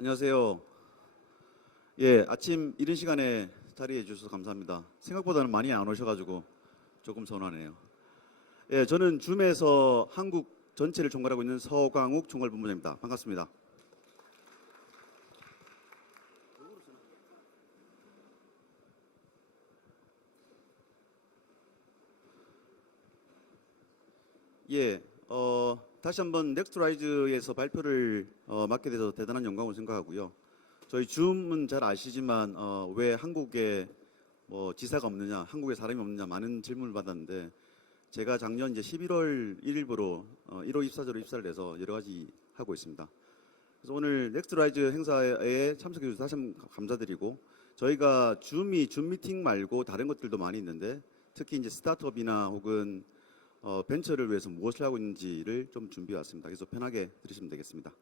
안녕하세요. 예, 아침 이른 시간에 자리해 주셔서 감사합니다. 생각보다는 많이 안 오셔가지고 조금 서운하네요. 예, 저는 줌에서 한국 전체를 총괄하고 있는 서광욱 총괄본부장입니다. 반갑습니다. 예, 다시 한번 넥스트라이즈에서 발표를 맡게 돼서 대단한 영광을 생각하고요. 저희 줌은 잘 아시지만 왜 한국에 뭐 지사가 없느냐, 한국에 사람이 없느냐 많은 질문을 받았는데 제가 작년 이제 11월 1일부로 1호 입사제로 입사를 해서 여러 가지 하고 있습니다. 그래서 오늘 넥스트라이즈 행사에 참석해 주셔서 다시 한번 감사드리고 저희가 줌 미팅 말고 다른 것들도 많이 있는데 특히 이제 스타트업이나 혹은 벤처를 위해서 무엇을 하고 있는지를 좀 준비해 왔습니다. 그래서 편하게 들으시면 되겠습니다.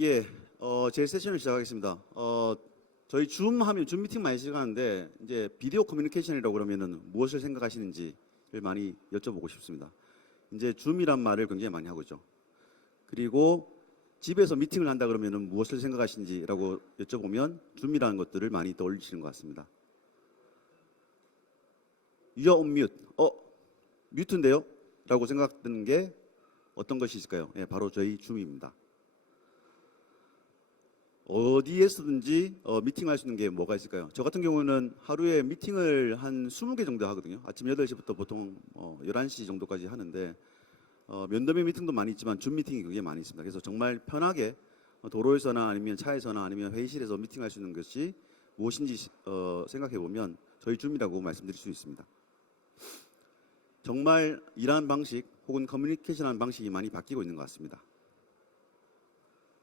예, 제 세션을 시작하겠습니다. 저희 줌 하면 줌 미팅 많이 시작하는데 이제 비디오 커뮤니케이션이라고 그러면은 무엇을 생각하시는지를 많이 여쭤보고 싶습니다. 이제 줌이란 말을 굉장히 많이 하고 있죠. 그리고 집에서 미팅을 한다 그러면은 무엇을 생각하시는지라고 여쭤보면 줌이라는 것들을 많이 떠올리시는 것 같습니다. You're on mute. 뮤트인데요? 라고 생각드는 게 어떤 것이 있을까요? 예, 바로 저희 줌입니다. 어디에서든지 미팅할 수 있는 게 뭐가 있을까요? 저 같은 경우는 하루에 미팅을 한 20개 정도 하거든요. 아침 8시부터 보통 11시 정도까지 하는데 면도면 미팅도 많이 있지만 줌 미팅이 굉장히 많이 있습니다. 그래서 정말 편하게 도로에서나 아니면 차에서나 아니면 회의실에서 미팅할 수 있는 것이 무엇인지 생각해 보면 저희 줌이라고 말씀드릴 수 있습니다. 정말 일하는 방식 혹은 커뮤니케이션하는 방식이 많이 바뀌고 있는 것 같습니다.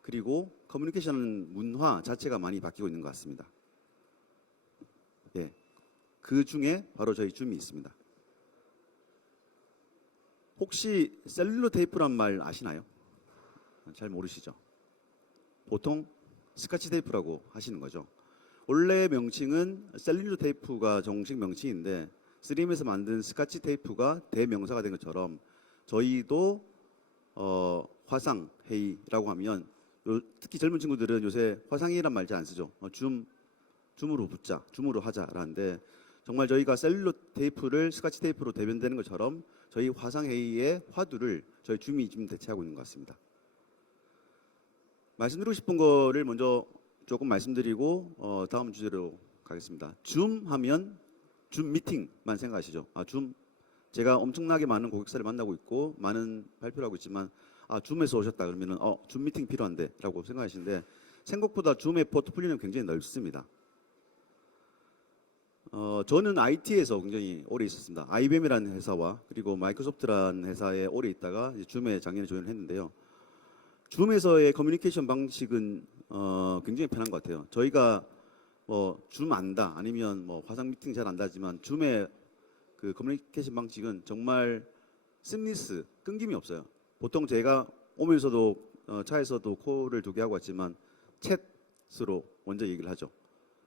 그리고 커뮤니케이션 문화 자체가 많이 바뀌고 있는 것 같습니다. 예, 그 중에 바로 저희 줌이 있습니다. 혹시 셀룰러 테이프란 말 아시나요? 잘 모르시죠? 보통 스카치 테이프라고 하시는 거죠. 원래 명칭은 셀룰러 테이프가 정식 명칭인데 3M에서 만든 스카치 테이프가 대명사가 된 것처럼 저희도 화상 회의라고 하면 특히 젊은 친구들은 요새 화상회의란 말 잘 안 쓰죠. 줌으로 붙자, 줌으로 하자라는데 정말 저희가 셀룰러 테이프를 스카치 테이프로 대변되는 것처럼 저희 화상회의의 화두를 저희 줌이 지금 대체하고 있는 것 같습니다. 말씀드리고 싶은 거를 먼저 조금 말씀드리고 다음 주제로 가겠습니다. 줌 하면 줌 미팅만 생각하시죠. 줌 제가 엄청나게 많은 고객사를 만나고 있고 많은 발표를 하고 있지만 줌에서 오셨다 그러면은 줌 미팅 필요한데 라고 생각하시는데 생각보다 줌의 포트폴리오는 굉장히 넓습니다. 저는 IT에서 굉장히 오래 있었습니다. IBM이라는 회사와 그리고 마이크로소프트라는 회사에 오래 있다가 이제 줌에 작년에 조인을 했는데요. 줌에서의 커뮤니케이션 방식은 굉장히 편한 것 같아요. 저희가 줌 안다 아니면 화상 미팅 잘 안다지만 줌의 그 커뮤니케이션 방식은 정말 심리스 끊김이 없어요. 보통 제가 오면서도 차에서도 콜을 2개 하고 왔지만 챗으로 먼저 얘기를 하죠.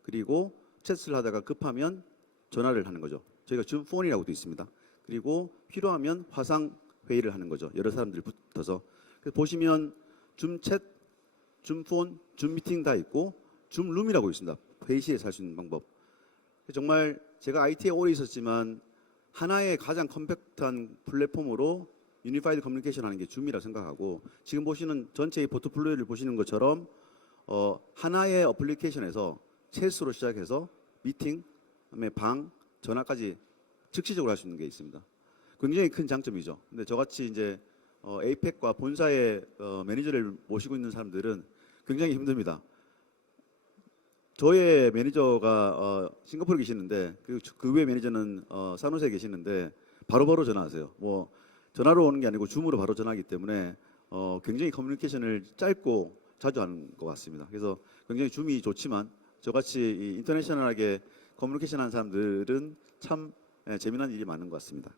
그리고 챗을 하다가 급하면 전화를 하는 거죠. 저희가 줌 폰이라고 되어 있습니다. 그리고 필요하면 화상 회의를 하는 거죠. 여러 사람들이 붙어서. 그래서 보시면 줌 챗, 줌 폰, 줌 미팅 다 있고 줌 룸이라고 있습니다. 회의실에서 할 수 있는 방법. 정말 제가 IT에 오래 있었지만 하나의 가장 컴팩트한 플랫폼으로 유니파이드 커뮤니케이션 하는 게 줌이라고 생각하고 지금 보시는 전체의 포트폴리오를 보시는 것처럼 하나의 어플리케이션에서 챗으로 시작해서 미팅, 그다음에 방, 전화까지 즉시적으로 할 수 있는 게 있습니다. 굉장히 큰 장점이죠. 근데 저같이 이제 에이펙과 본사의 매니저를 모시고 있는 사람들은 굉장히 힘듭니다. 저의 매니저가 싱가포르에 계시는데 그 외 매니저는 산호세에 계시는데 바로바로 전화하세요. 전화로 오는 게 아니고 줌으로 바로 전화하기 때문에 굉장히 커뮤니케이션을 짧고 자주 하는 것 같습니다. 그래서 굉장히 줌이 좋지만 저같이 인터내셔널하게 커뮤니케이션 하는 사람들은 참 재미난 일이 많은 것 같습니다.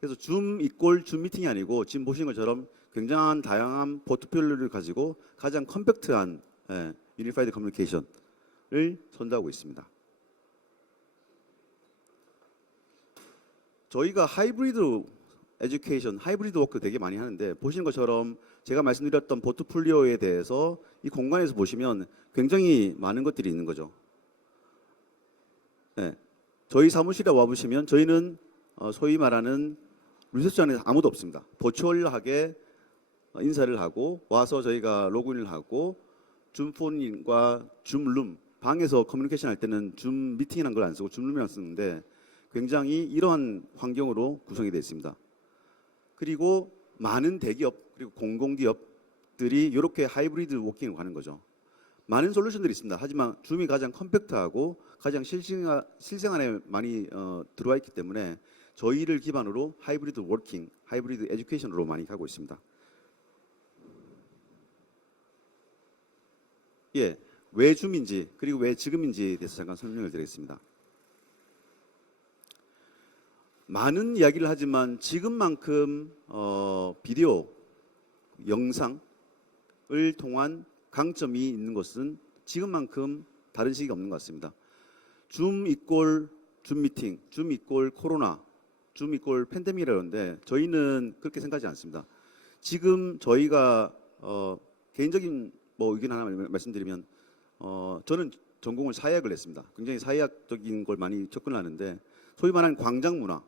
그래서 줌 이꼴 줌 미팅이 아니고 지금 보시는 것처럼 굉장한 다양한 포트폴리오를 가지고 가장 컴팩트한 유니파이드 커뮤니케이션을 선도하고 있습니다. 저희가 하이브리드 에듀케이션, 하이브리드 워크 되게 많이 하는데 보시는 것처럼 제가 말씀드렸던 포트폴리오에 대해서 이 공간에서 보시면 굉장히 많은 것들이 있는 거죠. 네. 저희 사무실에 와보시면 저희는 소위 말하는 리셉션 안에 아무도 없습니다. 버추얼하게 인사를 하고 와서 저희가 로그인을 하고 줌폰과 줌룸 방에서 커뮤니케이션 할 때는 줌 미팅이라는 걸 안 쓰고 줌룸이라고 쓰는데 굉장히 이러한 환경으로 구성이 되어 있습니다. 그리고 많은 대기업 그리고 공공기업들이 이렇게 하이브리드 워킹을 가는 거죠. 많은 솔루션들이 있습니다. 하지만 줌이 가장 컴팩트하고 가장 실생활에 많이 들어와 있기 때문에 저희를 기반으로 하이브리드 워킹, 하이브리드 에듀케이션으로 많이 가고 있습니다. 예, 왜 줌인지 그리고 왜 지금인지에 대해서 잠깐 설명을 드리겠습니다. 많은 이야기를 하지만 지금만큼 비디오, 영상을 통한 강점이 있는 것은 지금만큼 다른 시기가 없는 것 같습니다. 줌 이꼴 줌 미팅, 줌 이꼴 코로나, 줌 이꼴 팬데믹이라는데 저희는 그렇게 생각하지 않습니다. 지금 저희가 개인적인 의견 하나 말씀드리면 저는 전공을 사회학을 했습니다. 굉장히 사회학적인 걸 많이 접근을 하는데 소위 말하는 광장 문화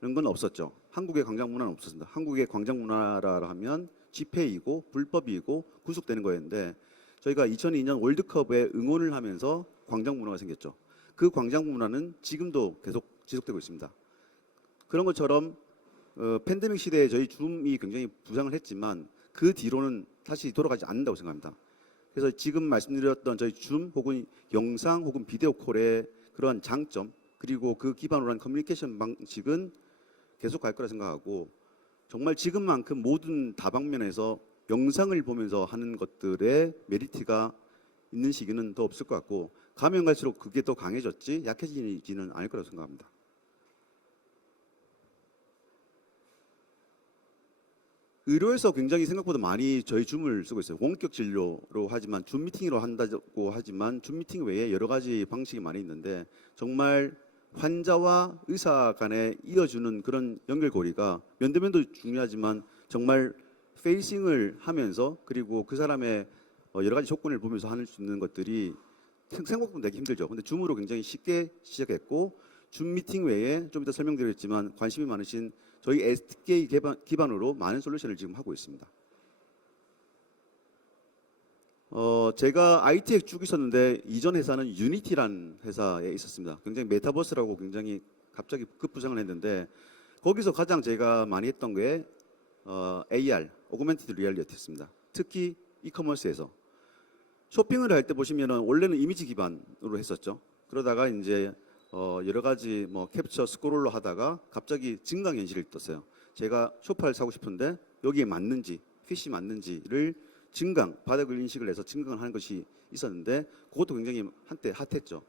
이런 건 없었죠. 한국의 광장 문화는 없었습니다. 한국의 광장 문화라 하면 집회이고 불법이고 구속되는 거였는데 저희가 2002년 월드컵에 응원을 하면서 광장 문화가 생겼죠. 그 광장 문화는 지금도 계속 지속되고 있습니다. 그런 것처럼 팬데믹 시대에 저희 줌이 굉장히 부상을 했지만 그 뒤로는 다시 돌아가지 않는다고 생각합니다. 그래서 지금 말씀드렸던 저희 줌 혹은 영상 혹은 비디오 콜의 그러한 장점 그리고 그 기반으로 한 커뮤니케이션 방식은 계속 갈 거라 생각하고 정말 지금만큼 모든 다방면에서 영상을 보면서 하는 것들의 메리트가 있는 시기는 더 없을 것 같고 가면 갈수록 그게 더 강해졌지 약해지지는 않을 거라고 생각합니다. 의료에서 굉장히 생각보다 많이 저희 줌을 쓰고 있어요. 원격 진료로 하지만 줌 미팅으로 한다고 하지만 줌 미팅 외에 여러 가지 방식이 많이 있는데 정말 환자와 의사 간에 이어주는 그런 연결고리가 면대면도 중요하지만 정말 페이싱을 하면서 그리고 그 사람의 여러 가지 조건을 보면서 할 수 있는 것들이 생각보다 되게 힘들죠. 근데 줌으로 굉장히 쉽게 시작했고 줌 미팅 외에 좀 이따 설명드렸지만 관심이 많으신 저희 SDK 기반으로 많은 솔루션을 지금 하고 있습니다. 제가 IT에 쭉 있었는데 이전 회사는 유니티라는 회사에 있었습니다. 굉장히 메타버스라고 굉장히 갑자기 급부상을 했는데 거기서 가장 제가 많이 했던 게 AR, 오그멘티드 리얼리티였습니다. 특히 이커머스에서 쇼핑을 할 때 보시면은 원래는 이미지 기반으로 했었죠. 그러다가 이제 여러 가지 캡처 스크롤로 하다가 갑자기 증강 현실이 떴어요. 제가 소파를 사고 싶은데 여기에 맞는지 핏이 맞는지를 증강, 바닥을 인식을 해서 증강을 하는 것이 있었는데 그것도 굉장히 한때 핫했죠.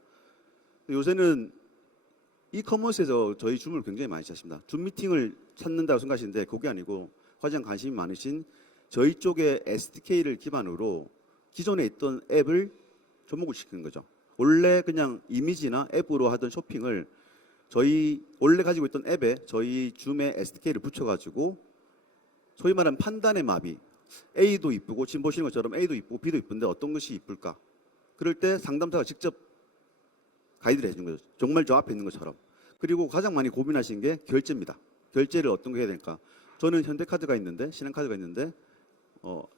요새는 이커머스에서 저희 줌을 굉장히 많이 찾습니다. 줌 미팅을 찾는다고 생각하시는데 그게 아니고 가장 관심이 많으신 저희 쪽의 SDK를 기반으로 기존에 있던 앱을 접목을 시키는 거죠. 원래 그냥 이미지나 앱으로 하던 쇼핑을 저희 원래 가지고 있던 앱에 저희 줌의 SDK를 붙여가지고 소위 말하는 판단의 마비 A도 이쁘고 지금 보시는 것처럼 A도 이쁘고 B도 이쁜데 어떤 것이 이쁠까? 그럴 때 상담사가 직접 가이드를 해주는 거죠. 정말 저 앞에 있는 것처럼. 그리고 가장 많이 고민하시는 게 결제입니다. 결제를 어떤 거 해야 될까? 저는 현대카드가 있는데 신한카드가 있는데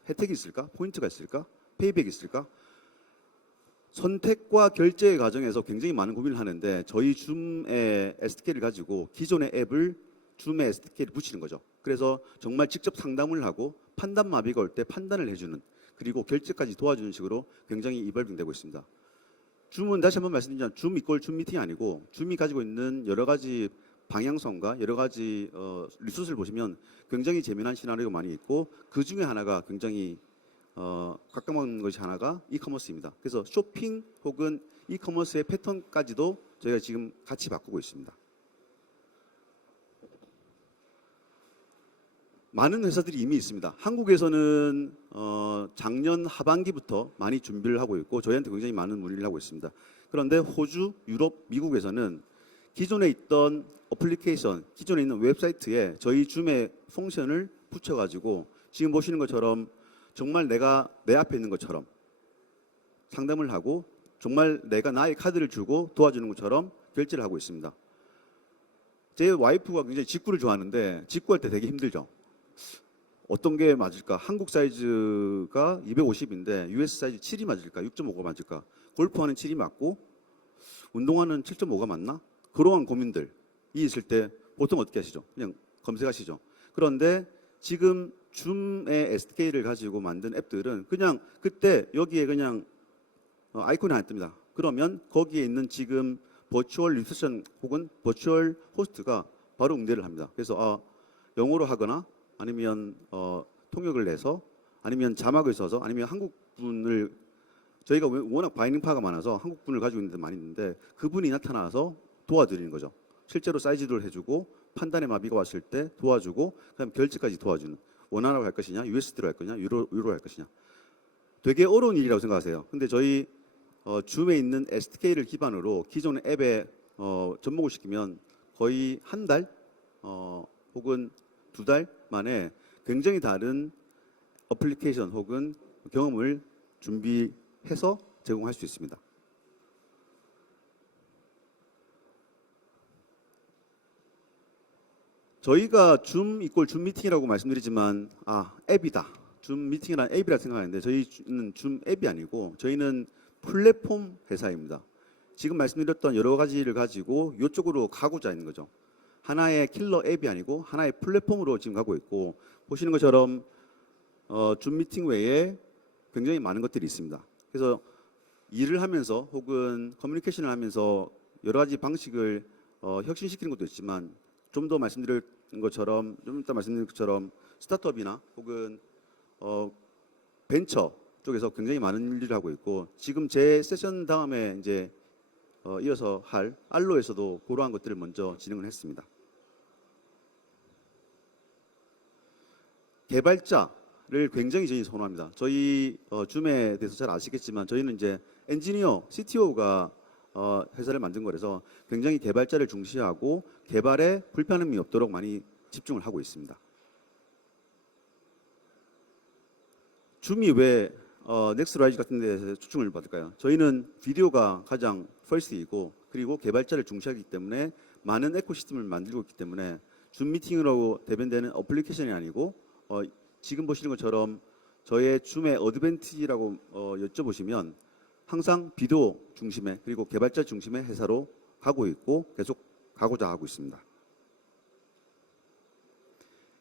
혜택이 있을까? 포인트가 있을까? 페이백이 있을까? 선택과 결제의 과정에서 굉장히 많은 고민을 하는데 저희 줌의 SDK를 가지고 기존의 앱을 줌의 SDK를 붙이는 거죠. 그래서 정말 직접 상담을 하고 판단 마비가 올 때 판단을 해주는 그리고 결제까지 도와주는 식으로 굉장히 이발빙되고 있습니다. 줌은 다시 한번 말씀드리면 줌 이꼴 줌 미팅이 아니고 줌이 가지고 있는 여러 가지 방향성과 여러 가지 리소스를 보시면 굉장히 재미난 시나리오가 많이 있고 그 중에 하나가 굉장히 가까운 것이 하나가 이커머스입니다. 그래서 쇼핑 혹은 이커머스의 패턴까지도 저희가 지금 같이 바꾸고 있습니다. 많은 회사들이 이미 있습니다. 한국에서는 작년 하반기부터 많이 준비를 하고 있고 저희한테 굉장히 많은 문의를 하고 있습니다. 그런데 호주, 유럽, 미국에서는 기존에 있던 어플리케이션, 기존에 있는 웹사이트에 저희 줌의 펑션을 붙여가지고 지금 보시는 것처럼 정말 내가 내 앞에 있는 것처럼 상담을 하고 정말 내가 나의 카드를 주고 도와주는 것처럼 결제를 하고 있습니다. 제 와이프가 굉장히 직구를 좋아하는데 직구할 때 되게 힘들죠. 어떤 게 맞을까? 한국 사이즈가 250인데 US 사이즈 7이 맞을까? 6.5가 맞을까? 골프화는 7이 맞고 운동화는 7.5가 맞나? 그러한 고민들이 있을 때 보통 어떻게 하시죠? 그냥 검색하시죠. 그런데 지금 줌의 SDK를 가지고 만든 앱들은 그냥 그때 여기에 그냥 아이콘이 하나 뜹니다. 그러면 거기에 있는 지금 버추얼 리셉션 혹은 버추얼 호스트가 바로 응대를 합니다. 그래서 영어로 하거나 아니면 통역을 내서 아니면 자막을 써서 아니면 한국 분을 저희가 워낙 바이링파가 많아서 한국 분을 가지고 있는 데 많이 있는데 그분이 나타나서 도와드리는 거죠. 실제로 사이즈를 해주고 판단의 마비가 왔을 때 도와주고 그다음 결제까지 도와주는 원화로 할 것이냐 USD로 할 거냐 유로 할 것이냐 되게 어려운 일이라고 생각하세요. 근데 저희 줌에 있는 SDK를 기반으로 기존의 앱에 접목을 시키면 거의 한 달 혹은 2달 만에 굉장히 다른 어플리케이션 혹은 경험을 준비해서 제공할 수 있습니다. 저희가 줌 이꼴 줌 미팅이라고 말씀드리지만 앱이다. 줌 미팅이라는 앱이라 생각하는데 저희는 줌 앱이 아니고 저희는 플랫폼 회사입니다. 지금 말씀드렸던 여러 가지를 가지고 이쪽으로 가고자 하는 거죠. 하나의 킬러 앱이 아니고 하나의 플랫폼으로 지금 가고 있고 보시는 것처럼 줌 미팅 외에 굉장히 많은 것들이 있습니다. 그래서 일을 하면서 혹은 커뮤니케이션을 하면서 여러 가지 방식을 혁신시키는 것도 있지만 좀 더 말씀드린 것처럼 좀 이따 말씀드린 것처럼 스타트업이나 혹은 벤처 쪽에서 굉장히 많은 일을 하고 있고 지금 제 세션 다음에 이제 이어서 할 알로에서도 그러한 것들을 먼저 진행을 했습니다. 개발자를 굉장히 저희 선호합니다. 저희 줌에 대해서 잘 아시겠지만 저희는 이제 엔지니어, CTO가 회사를 만든 거라서 굉장히 개발자를 중시하고 개발에 불편함이 없도록 많이 집중을 하고 있습니다. 줌이 왜 넥스트라이즈 같은 데서 초청을 받을까요? 저희는 비디오가 가장 퍼스트이고 그리고 개발자를 중시하기 때문에 많은 에코시스템을 만들고 있기 때문에 줌 미팅으로 대변되는 어플리케이션이 아니고 지금 보시는 것처럼 저의 줌의 어드밴티지라고 여쭤보시면 항상 비디오 중심의 그리고 개발자 중심의 회사로 가고 있고 계속 가고자 하고 있습니다.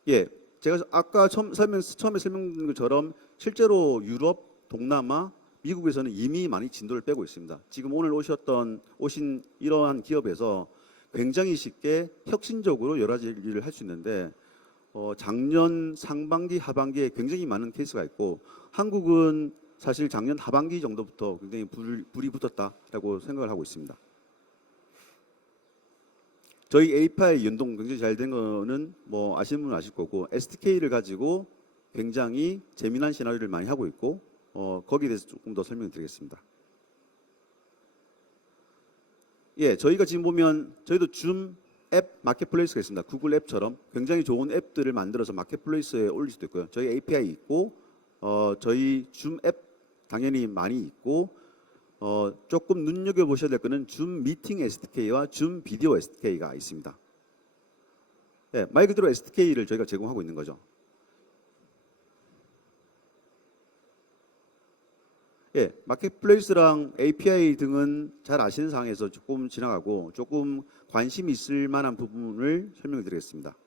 예, 제가 아까 처음에 설명드린 것처럼 실제로 유럽, 동남아, 미국에서는 이미 많이 진도를 빼고 있습니다. 지금 오늘 오신 이러한 기업에서 굉장히 쉽게 혁신적으로 여러 가지 일을 할 수 있는데 작년 상반기, 하반기에 굉장히 많은 케이스가 있고 한국은 사실 작년 하반기 정도부터 굉장히 불이 붙었다라고 생각을 하고 있습니다. 저희 API 연동 굉장히 잘 된 거는 뭐 아시는 분은 아실 거고 SDK를 가지고 굉장히 재미난 시나리오를 많이 하고 있고 거기에 대해서 조금 더 설명드리겠습니다. 예, 저희가 지금 보면 저희도 줌 앱 마켓플레이스가 있습니다. 구글 앱처럼 굉장히 좋은 앱들을 만들어서 마켓플레이스에 올릴 수도 있고요. 저희 API 있고 저희 줌 앱 당연히 많이 있고 조금 눈여겨보셔야 될 거는 줌 미팅 SDK와 줌 비디오 SDK가 있습니다. 네, 말 그대로 SDK를 저희가 제공하고 있는 거죠. 예, 마켓플레이스랑 API 등은 잘 아시는 상황에서 조금 지나가고 조금 관심이 있을 만한 부분을 설명을 드리겠습니다.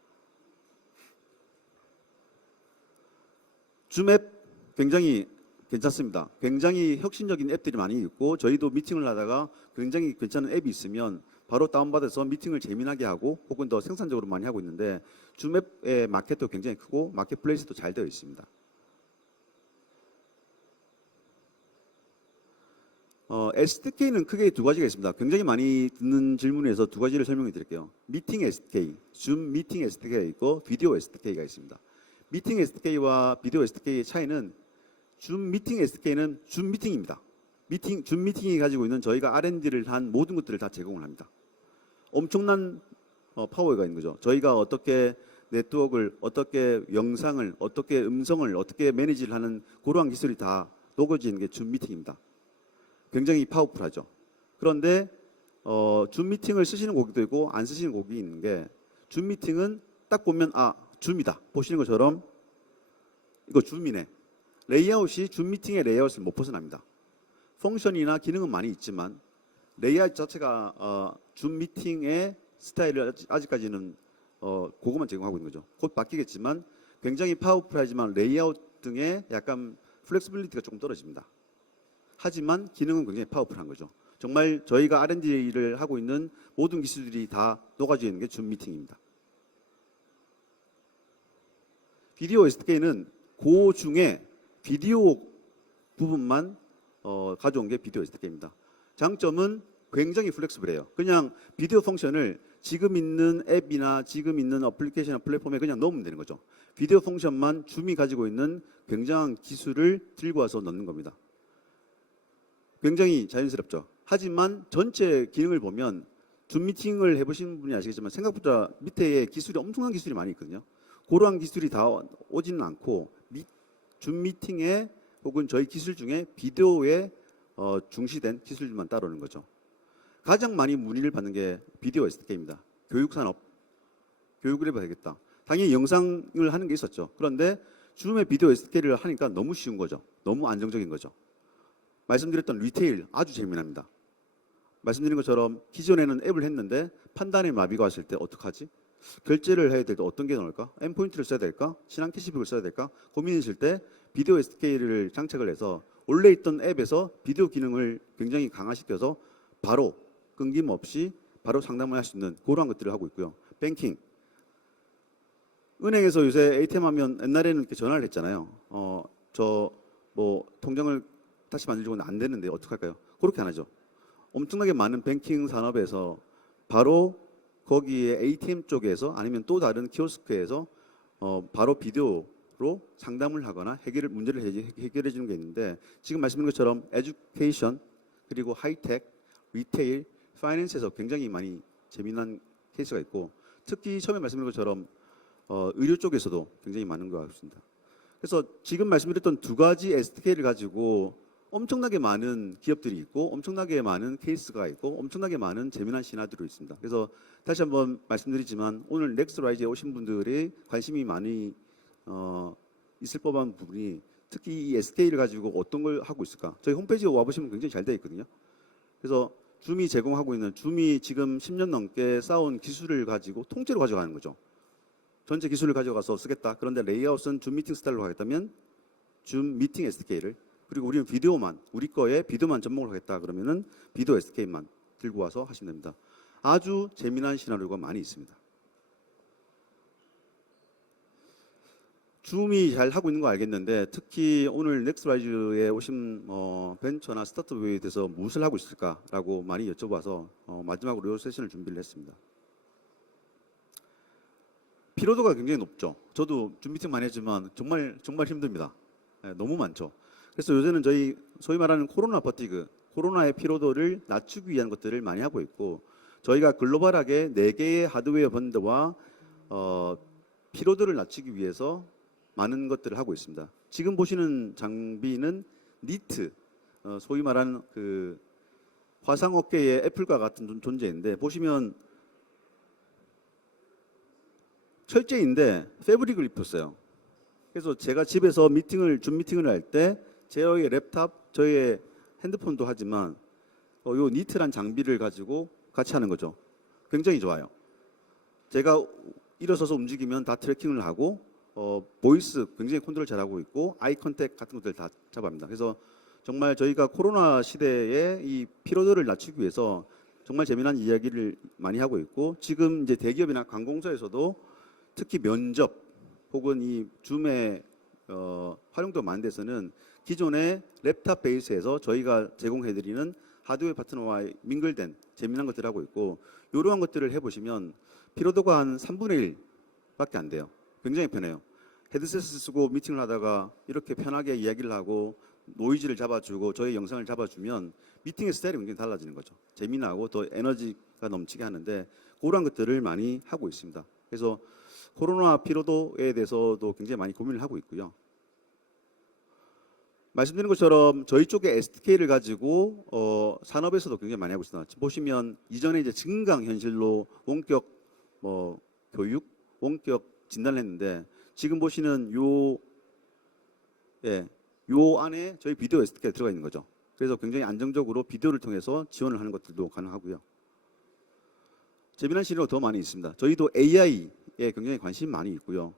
줌앱 굉장히 괜찮습니다. 굉장히 혁신적인 앱들이 많이 있고 저희도 미팅을 하다가 굉장히 괜찮은 앱이 있으면 바로 다운받아서 미팅을 재미나게 하고 혹은 더 생산적으로 많이 하고 있는데 줌앱의 마켓도 굉장히 크고 마켓플레이스도 잘 되어 있습니다. SDK는 크게 두 가지가 있습니다. 굉장히 많이 듣는 질문에서 두 가지를 설명해 드릴게요. 미팅 SDK, 줌 미팅 SDK가 있고 비디오 SDK가 있습니다. 미팅 SDK와 비디오 SDK의 차이는 줌 미팅 SDK는 줌 미팅입니다. 줌 미팅이 가지고 있는 저희가 R&D를 한 모든 것들을 다 제공을 합니다. 엄청난 파워가 있는 거죠. 저희가 어떻게 네트워크를, 어떻게 영상을, 어떻게 음성을, 어떻게 매니지를 하는 그러한 기술이 다 녹아지는 게 줌 미팅입니다. 굉장히 파워풀하죠. 그런데 줌 미팅을 쓰시는 고객도 있고 안 쓰시는 고객이 있는 게, 줌 미팅은 딱 보면 줌이다 보시는 것처럼 이거 줌이네. 레이아웃이 줌 미팅의 레이아웃을 못 벗어납니다. 펑션이나 기능은 많이 있지만 레이아웃 자체가 줌 미팅의 스타일을 아직까지는 그것만 제공하고 있는 거죠. 곧 바뀌겠지만 굉장히 파워풀하지만 레이아웃 등의 약간 플렉시빌리티가 조금 떨어집니다. 하지만 기능은 굉장히 파워풀한 거죠. 정말 저희가 R&D를 하고 있는 모든 기술들이 다 녹아져 있는 게 줌 미팅입니다. 비디오 SDK는 그 중에 비디오 부분만 가져온 게 비디오 SDK입니다. 장점은 굉장히 플렉시블해요. 그냥 비디오 펑션을 지금 있는 앱이나 지금 있는 어플리케이션이나 플랫폼에 그냥 넣으면 되는 거죠. 비디오 펑션만 줌이 가지고 있는 굉장한 기술을 들고 와서 넣는 겁니다. 굉장히 자연스럽죠. 하지만 전체 기능을 보면 줌 미팅을 해보신 분이 아시겠지만 생각보다 밑에 기술이 엄청난 기술이 많이 있거든요. 그러한 기술이 다 오지는 않고 줌 미팅에 혹은 저희 기술 중에 비디오에 중시된 기술들만 따르는 거죠. 가장 많이 문의를 받는 게 비디오 SDK입니다. 교육산업, 교육을 해봐야겠다. 당연히 영상을 하는 게 있었죠. 그런데 줌의 비디오 SDK를 하니까 너무 쉬운 거죠. 너무 안정적인 거죠. 말씀드렸던 리테일 아주 재미납니다. 말씀드린 것처럼 기존에는 앱을 했는데 판단의 마비가 왔을 때 어떡하지? 결제를 해야 될 때 어떤 게 나올까? end포인트를 써야 될까? 신한 캐시백을 써야 될까? 고민이실 때 비디오 SDK를 장착을 해서 원래 있던 앱에서 비디오 기능을 굉장히 강화시켜서 바로 끊김없이 바로 상담을 할 수 있는 그러한 것들을 하고 있고요. 뱅킹. 은행에서 요새 ATM 하면 옛날에는 이렇게 전화를 했잖아요. 저 뭐 통장을 다시 만들려고는 안 되는데 어떡할까요? 그렇게 안 하죠. 엄청나게 많은 뱅킹 산업에서 바로 거기에 ATM 쪽에서 아니면 또 다른 키오스크에서 바로 비디오로 상담을 하거나 문제를 해결해 주는 게 있는데, 지금 말씀드린 것처럼 에듀케이션, 그리고 하이텍, 리테일, 파이낸스에서 굉장히 많이 재미난 케이스가 있고, 특히 처음에 말씀드린 것처럼 의료 쪽에서도 굉장히 많은 것 같습니다. 그래서 지금 말씀드렸던 두 가지 SDK를 가지고 엄청나게 많은 기업들이 있고 엄청나게 많은 케이스가 있고 엄청나게 많은 재미난 시나리오도 있습니다. 그래서 다시 한번 말씀드리지만 오늘 넥스트라이즈에 오신 분들의 관심이 많이 있을 법한 부분이 특히 이 SK를 가지고 어떤 걸 하고 있을까? 저희 홈페이지에 와보시면 굉장히 잘 되어 있거든요. 그래서 줌이 제공하고 있는, 줌이 지금 10년 넘게 쌓아온 기술을 가지고 통째로 가져가는 거죠. 전체 기술을 가져가서 쓰겠다. 그런데 레이아웃은 줌 미팅 스타일로 하겠다면 줌 미팅 SDK를, 그리고 우리는 비디오만, 우리 거에 비디오만 접목을 하겠다 그러면은 비디오 SDK만 들고 와서 하시면 됩니다. 아주 재미난 시나리오가 많이 있습니다. 줌이 잘 하고 있는 거 알겠는데 특히 오늘 넥스트라이즈에 오신 벤처나 스타트업에 대해서 무엇을 하고 있을까라고 많이 여쭤봐서 마지막으로 이 세션을 준비를 했습니다. 피로도가 굉장히 높죠. 저도 줌 미팅 많이 했지만 정말 힘듭니다. 네, 너무 많죠. 그래서 요새는 저희 소위 말하는 코로나 버티그, 코로나의 피로도를 낮추기 위한 것들을 많이 하고 있고, 저희가 글로벌하게 4개의 하드웨어 밴드와 피로도를 낮추기 위해서 많은 것들을 하고 있습니다. 지금 보시는 장비는 니트, 소위 말하는 그 화상업계의 애플과 같은 존재인데, 보시면 철제인데 패브릭을 입혔어요. 그래서 제가 집에서 줌 미팅을 할 때 저의 랩탑, 저의 핸드폰도 하지만 요 니트란 장비를 가지고 같이 하는 거죠. 굉장히 좋아요. 제가 일어서서 움직이면 다 트래킹을 하고 보이스 굉장히 컨트롤 잘하고 있고 아이 컨택 같은 것들 다 잡아합니다. 그래서 정말 저희가 코로나 시대에 이 피로도를 낮추기 위해서 정말 재미난 이야기를 많이 하고 있고, 지금 이제 대기업이나 관공서에서도 특히 면접 혹은 이 줌의 활용도가 많은 데서는 기존의 랩탑 베이스에서 저희가 제공해드리는 하드웨어 파트너와 민글된 재미난 것들을 하고 있고, 이러한 것들을 해보시면 피로도가 한 3분의 1밖에 안 돼요. 굉장히 편해요. 헤드셋을 쓰고 미팅을 하다가 이렇게 편하게 이야기를 하고 노이즈를 잡아주고 저희 영상을 잡아주면 미팅의 스타일이 굉장히 달라지는 거죠. 재미나고 더 에너지 넘치게 하는데 그런 것들을 많이 하고 있습니다. 그래서 코로나 피로도에 대해서도 굉장히 많이 고민을 하고 있고요. 말씀드린 것처럼 저희 쪽에 SDK를 가지고 산업에서도 굉장히 많이 하고 있습니다. 보시면 이전에 이제 증강 현실로 원격 교육, 원격 진단을 했는데 지금 보시는 요 안에 저희 비디오 SDK가 들어가 있는 거죠. 그래서 굉장히 안정적으로 비디오를 통해서 지원을 하는 것들도 가능하고요. 재미난 시리가 더 많이 있습니다. 저희도 AI에 굉장히 관심이 많이 있고요.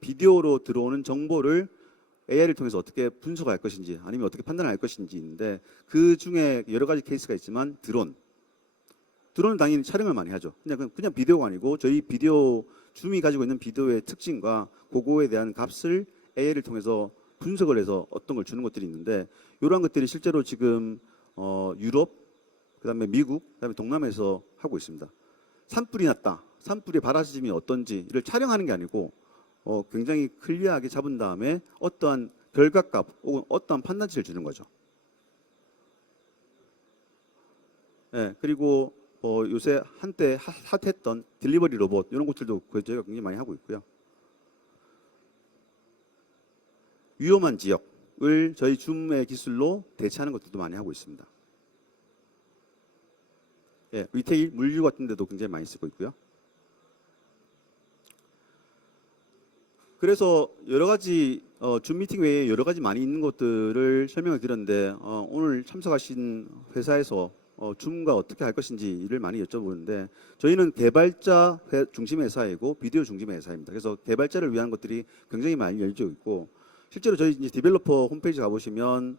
비디오로 들어오는 정보를 AI를 통해서 어떻게 분석할 것인지 아니면 어떻게 판단할 것인지 있는데 그 중에 여러 가지 케이스가 있지만 드론은 당연히 촬영을 많이 하죠. 그냥 비디오가 아니고 저희 비디오 줌이 가지고 있는 비디오의 특징과 그거에 대한 값을 AI를 통해서 분석을 해서 어떤 걸 주는 것들이 있는데 이러한 것들이 실제로 지금 유럽, 그다음에 미국, 그다음에 동남아에서 하고 있습니다. 산불이 났다. 산불의 발화지점이 어떤지를 촬영하는 게 아니고 굉장히 클리어하게 잡은 다음에 어떠한 결과값 혹은 어떠한 판단치를 주는 거죠. 예, 그리고 요새 한때 핫했던 딜리버리 로봇 이런 것들도 저희가 굉장히 많이 하고 있고요. 위험한 지역을 저희 줌의 기술로 대체하는 것들도 많이 하고 있습니다. 예, 리테일, 물류 같은 데도 굉장히 많이 쓰고 있고요. 그래서 여러 가지 줌 미팅 외에 여러 가지 많이 있는 것들을 설명을 드렸는데 오늘 참석하신 회사에서 줌과 어떻게 할 것인지를 많이 여쭤보는데 저희는 개발자 중심의 회사이고 비디오 중심의 회사입니다. 그래서 개발자를 위한 것들이 굉장히 많이 열려 있고 실제로 저희 이제 디벨로퍼 홈페이지 가보시면